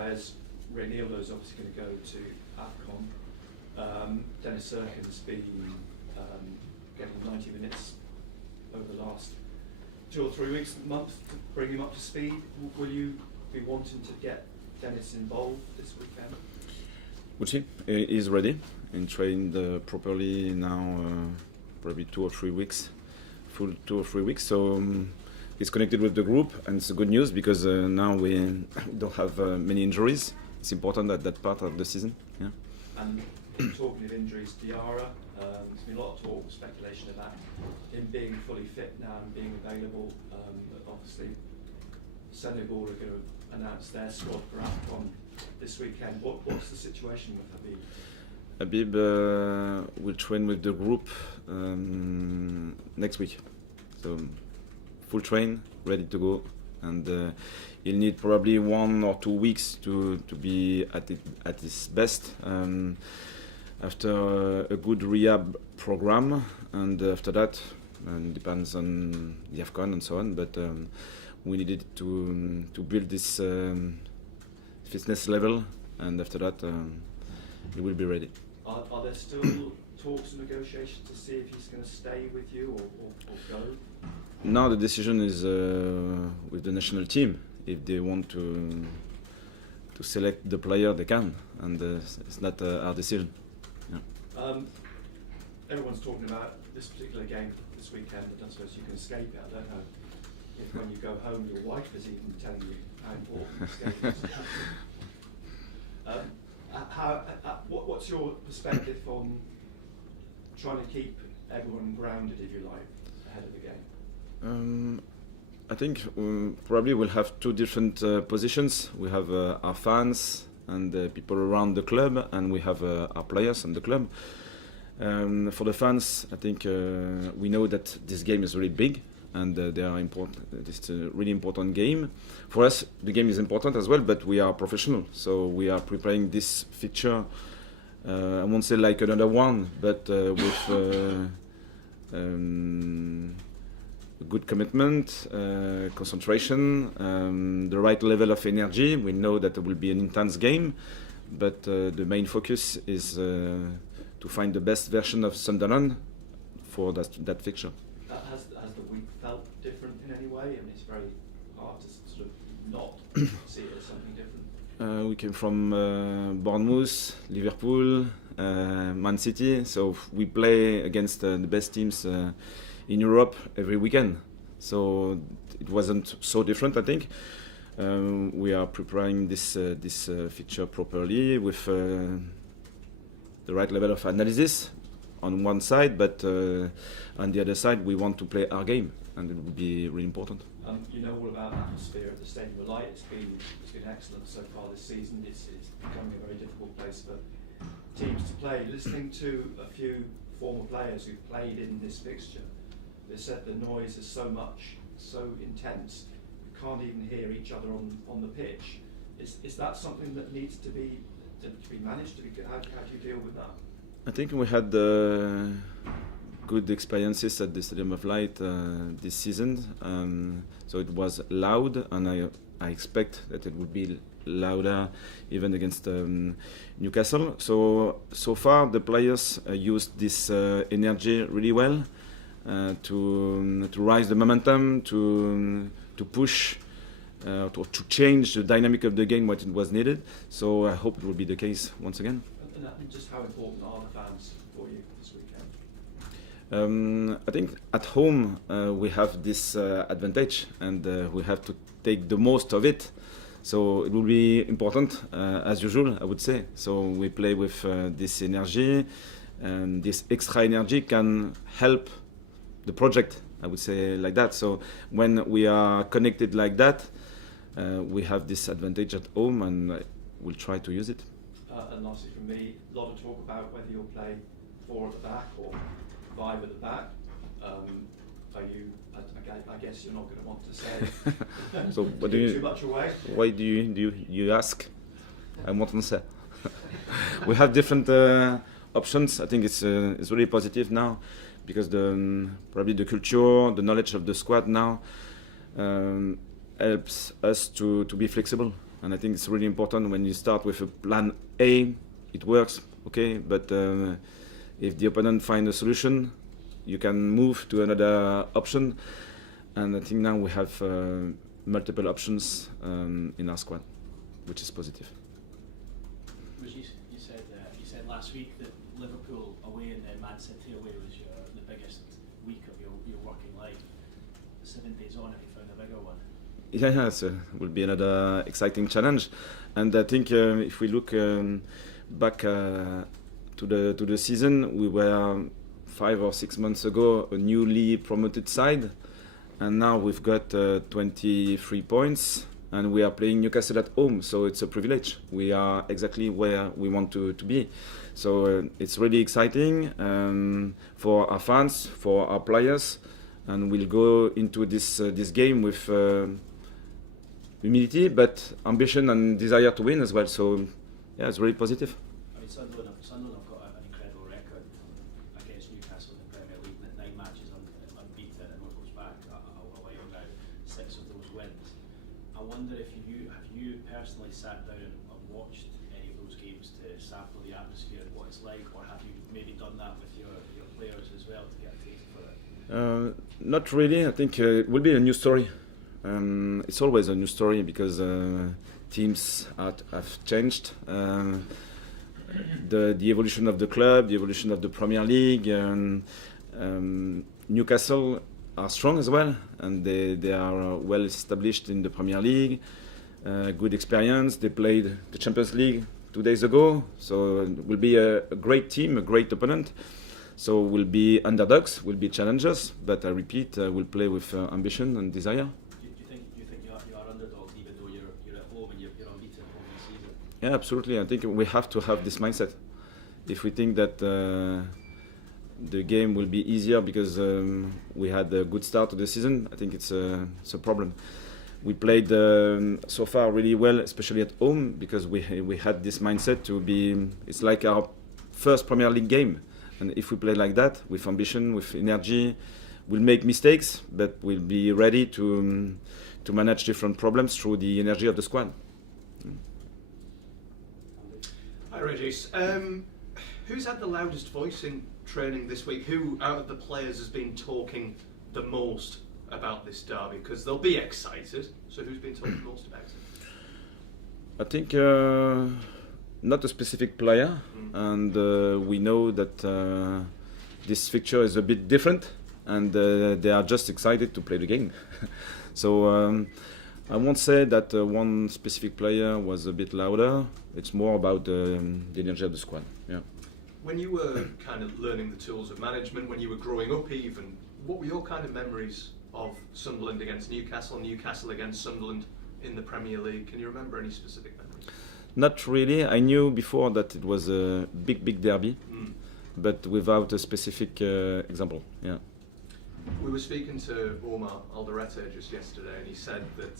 players. Reinildo is obviously going to go to AFCON. Dennis Serkin's been getting 90 minutes over the last 2 or 3 weeks, months to bring him up to speed. Will you be wanting to get Dennis involved this weekend? We'll see. He's ready and trained properly now, probably 2 or 3 weeks, full 2 or 3 weeks. So he's connected with the group, and it's good news because now we don't have many injuries. It's important at that part of the season. Yeah. And talking of injuries, Diarra, there's been a lot of talk, speculation about him being fully fit now and being available. Obviously, Senegal are going to announce their squad for AFCON this weekend. What's the situation with Habib? Habib will train with the group next week. So full train, ready to go. And he'll need probably 1 or 2 weeks to be at his best. After a good rehab program, and after that, depends on the AFCON and so on. But we needed to build this fitness level, and after that, he will be ready. Are there still talks and negotiations to see if he's going to stay with you or go? Now the decision is with the national team. If they want to select the player, they can, and it's not our decision. Yeah. Everyone's talking about this particular game this weekend. I don't suppose you can escape it. I don't know if when you go home your wife is even telling you how important this game is. What's your perspective on trying to keep everyone grounded, if you like, ahead of the game? I think probably we'll have 2 different positions. We have our fans and people around the club, and we have our players and the club. For the fans, I think we know that this game is really big, and they are important. It's a really important game. For us, the game is important as well, but we are professional, so we are preparing this fixture. I won't say like another one, but with good commitment, concentration, the right level of energy. We know that it will be an intense game, but the main focus is to find the best version of Sunderland for that fixture. Has the week felt different in any way? I mean, it's very hard to sort of not see it as something different. We came from Bournemouth, Liverpool, Man City, so we play against the best teams in Europe every weekend, so it wasn't so different. I think we are preparing this fixture properly with the right level of analysis on one side, but on the other side we want to play our game, and it will be really important. You know all about the atmosphere of the Stadium of Light. It's been excellent so far this season. It's becoming a very difficult place for teams to play. Listening to a few former players who've played in this fixture, they said the noise is so intense, you can't even hear each other on the pitch. Is that something that needs to be managed? How do you deal with that? I think we had good experiences at the Stadium of Light this season. So it was loud, and I expect that it would be louder even against Newcastle. So far the players used this energy really well. To rise the momentum, to push, to change the dynamic of the game what it was needed. So I hope it will be the case once again. And just how important are the fans for you this weekend? I think at home we have this advantage, and we have to take the most of it. So it will be important as usual, I would say. So we play with this energy, and this extra energy can help the project, I would say like that. So when we are connected like that, we have this advantage at home, and we'll try to use it. And lastly from me, a lot of talk about whether you'll play 4 at the back or 5 at the back. Are you? I guess you're not going to want to say. So what do you? Too much away. Why do you ask? I won't answer. We have different options. I think it's really positive now, because probably the culture, the knowledge of the squad now helps us to be flexible. And I think it's really important when you start with a plan A, it works, okay, but if the opponent finds a solution, you can move to another option. And I think now we have multiple options in our squad, which is positive. Régis, you said last week that Liverpool away and then Man City away was the biggest week of your working life. 7 days on, have you found a bigger one? Yeah, so it will be another exciting challenge, and I think if we look back to the season, we were 5 or 6 months ago a newly promoted side, and now we've got 23 points, and we are playing Newcastle at home, so it's a privilege. We are exactly where we want to be, so it's really exciting for our fans, for our players, and we'll go into this game with humility, but ambition and desire to win as well. So, yeah, it's really positive. I mean, Sunderland have got an incredible record against Newcastle in the Premier League. 9 matches unbeaten, and what goes back a while now, 6 of those wins. I wonder if have you personally sat down and watched any of those games to sample the atmosphere and what it's like, or have you maybe done that with your players as well to get a taste for it? Not really. I think it will be a new story. It's always a new story because teams have changed. The evolution of the club, the evolution of the Premier League. Newcastle are strong as well, and they are well established in the Premier League. Good experience. They played the Champions League 2 days ago, so it will be a great team, a great opponent. So we'll be underdogs, we'll be challengers, but I repeat, we'll play with ambition and desire. Do you think you are underdogs even though you're at home and you're unbeaten home this season? Yeah, absolutely. I think we have to have this mindset. If we think that the game will be easier because we had a good start to the season, I think it's a problem. We played so far really well, especially at home, because we had this mindset to be. It's like our first Premier League game, and if we play like that, with ambition, with energy, we'll make mistakes, but we'll be ready to manage different problems through the energy of the squad. Hi Régis. Who's had the loudest voice in training this week? Who out of the players has been talking the most about this derby? Because they'll be excited. So who's been talking most about it? I think not a specific player, and we know that this fixture is a bit different, and they are just excited to play the game. So I won't say that one specific player was a bit louder. It's more about the energy of the squad. Yeah. When you were kind of learning the tools of management, when you were growing up even, what were your kind of memories of Sunderland against Newcastle, Newcastle against Sunderland in the Premier League? Can you remember any specific memories? Not really. I knew before that it was a big derby, but without a specific example. Yeah. We were speaking to Omar Alderete just yesterday, and he said that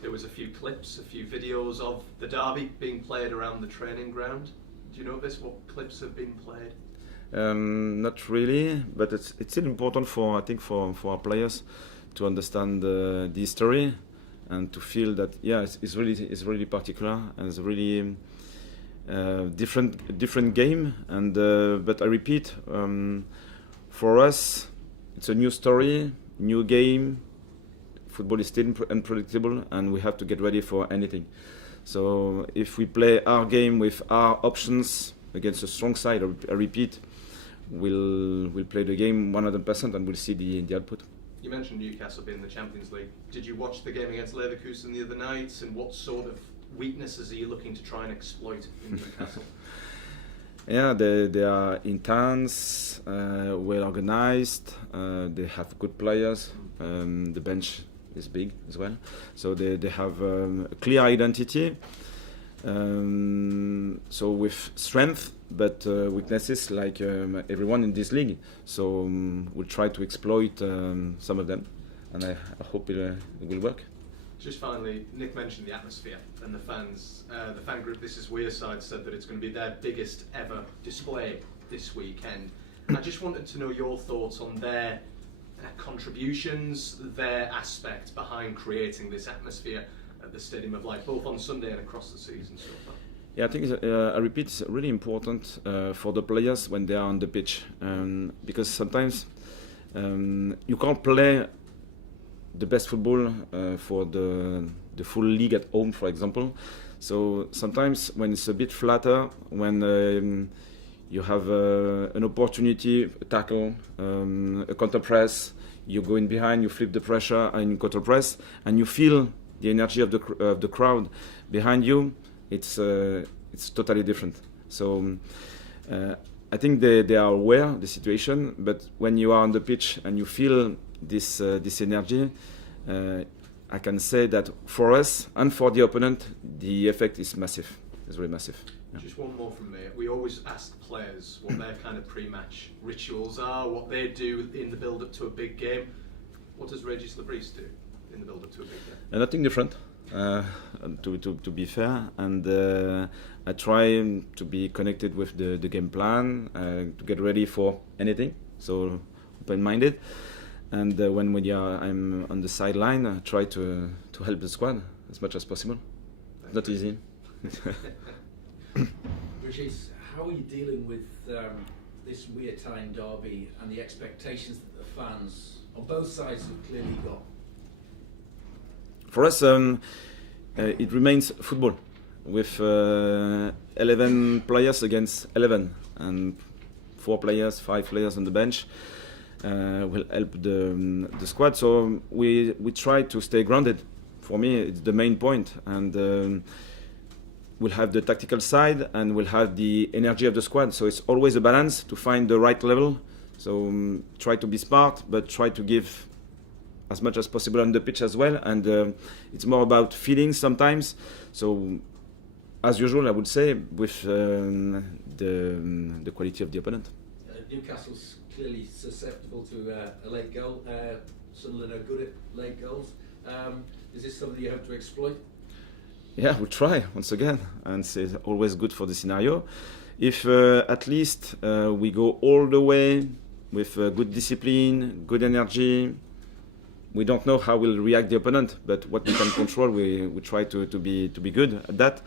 there was a few clips, a few videos of the derby being played around the training ground. Do you know this? What clips have been played? Not really, but it's still important for our players to understand the history and to feel that it's really particular and it's really different game. And but I repeat, for us, it's a new story, new game. Football is still unpredictable, and we have to get ready for anything. So if we play our game with our options against a strong side, I repeat, we'll play the game 100% and we'll see the output. You mentioned Newcastle being in the Champions League. Did you watch the game against Leverkusen the other night, and what sort of weaknesses are you looking to try and exploit in Newcastle? Yeah, they are intense, well organized, they have good players, the bench is big as well, so they have a clear identity, so with strength but weaknesses like everyone in this league, so we'll try to exploit some of them, and I hope it will work. Just finally, Nick mentioned the atmosphere and the fans. The fan group This Is Wear-Tyne said that it's going to be their biggest ever display this weekend. I just wanted to know your thoughts on their contributions, their aspect behind creating this atmosphere, at the Stadium of Light, both on Sunday and across the season so far? Yeah, I think I repeat, it's really important for the players when they are on the pitch, because sometimes you can't play the best football for the full league at home, for example. So sometimes when it's a bit flatter, when you have an opportunity, a tackle, a counter press, you go in behind, you flip the pressure and you counter press, and you feel the energy of the crowd behind you. It's totally different. So I think they are aware of the situation, but when you are on the pitch and you feel this energy, I can say that for us and for the opponent, the effect is massive. It's very massive. Yeah. Just one more from me. We always ask players what their kind of pre-match rituals are, what they do in the build-up to a big game. What does Régis Le Bris do in the build-up to a big game? Nothing different, to be fair. And I try to be connected with the game plan, to get ready for anything, so open-minded. And when I'm on the sideline, I try to help the squad as much as possible. Not easy. Régis, how are you dealing with this Wear-Tyne derby and the expectations that the fans on both sides have clearly got? For us, it remains football with 11 players against 11, and 5 players on the bench will help the squad. So we try to stay grounded. For me, it's the main point, and we'll have the tactical side and we'll have the energy of the squad. So it's always a balance to find the right level. So try to be smart, but try to give as much as possible on the pitch as well. And it's more about feelings sometimes. So as usual, I would say, with the quality of the opponent. Newcastle's clearly susceptible to a late goal. Sunderland are good at late goals. Is this something you have to exploit? Yeah, we'll try once again, and it's always good for the scenario. If at least we go all the way with good discipline, good energy, we don't know how will react the opponent, but what we can control, we try to be good at that.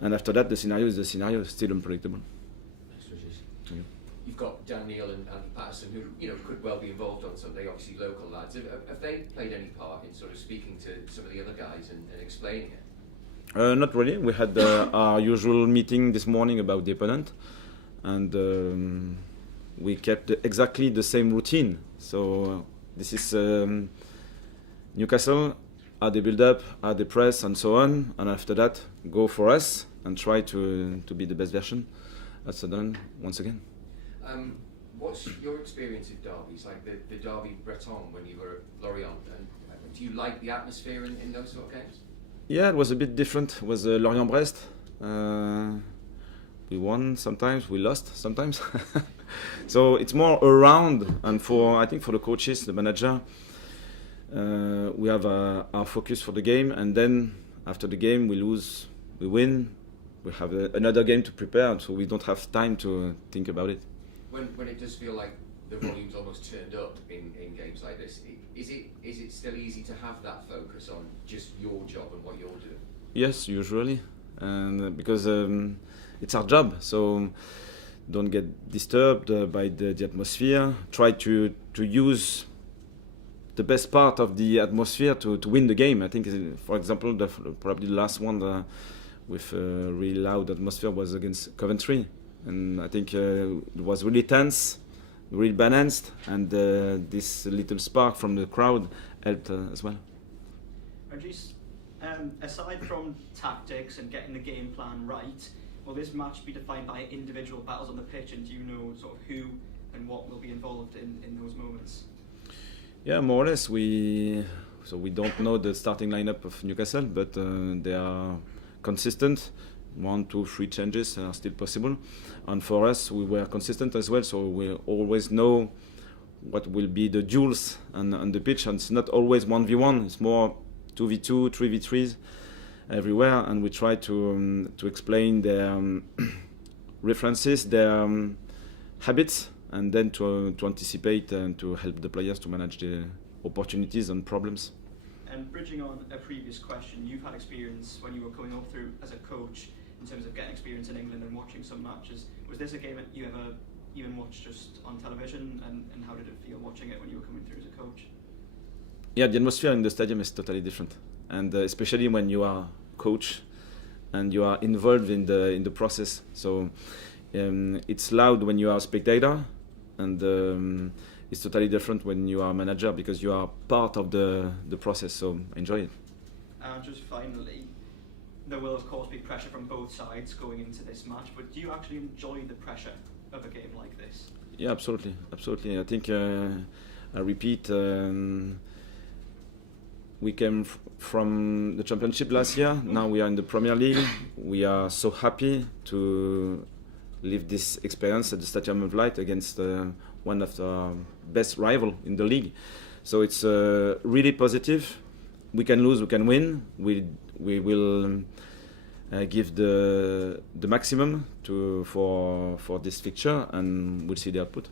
And after that, the scenario is the scenario, still unpredictable. Thanks, Régis. Thank you. You've got Dan Neil and Patterson, who could well be involved on Sunday. Obviously, local lads. Have they played any part in sort of speaking to some of the other guys and explaining it? Not really. We had our usual meeting this morning about the opponent, and we kept exactly the same routine. So this is Newcastle, how they build up, how they press, and so on. And after that, go for us and try to be the best version at Sunderland once again. What's your experience of derbies, like the Derby Breton when you were at Lorient? And do you like the atmosphere in those sort of games? Yeah, it was a bit different. It was Lorient-Brest. We won sometimes, we lost sometimes. So it's more around, and I think for the coaches, the manager, we have our focus for the game, and then after the game we lose, we win, we have another game to prepare, so we don't have time to think about it. When it does feel like the volume's almost turned up in games like this, is it still easy to have that focus on just your job and what you're doing? Yes, usually, and because it's our job, so don't get disturbed by the atmosphere. Try to use the best part of the atmosphere to win the game. I think, for example, probably the last one with a really loud atmosphere was against Coventry, and I think it was really tense, really balanced, and this little spark from the crowd helped as well. Régis, aside from tactics and getting the game plan right, will this match be defined by individual battles on the pitch, and do you know sort of who and what will be involved in those moments? Yeah, more or less. We don't know the starting lineup of Newcastle, but they are consistent. 1, 2, 3 changes are still possible, and for us, we were consistent as well. So we always know what will be the duels on the pitch, and it's not always 1v1. It's more 2v2, 3v3s everywhere, and we try to explain their references, their habits, and then to anticipate and to help the players to manage the opportunities and problems. And bridging on a previous question, you've had experience when you were coming up through as a coach in terms of getting experience in England and watching some matches. Was this a game that you ever even watched just on television, and how did it feel watching it when you were coming through as a coach? Yeah, the atmosphere in the stadium is totally different, and especially when you are coach and you are involved in the process. So it's loud when you are a spectator, and it's totally different when you are a manager because you are part of the process. So enjoy it. Just finally, there will of course be pressure from both sides going into this match, but do you actually enjoy the pressure of a game like this? Yeah, absolutely. I think I repeat. We came from the Championship last year. Now we are in the Premier League. We are so happy to live this experience at the Stadium of Light against one of the best rival in the league. So it's really positive. We can lose, we can win. We will give the maximum for this fixture, and we'll see the output.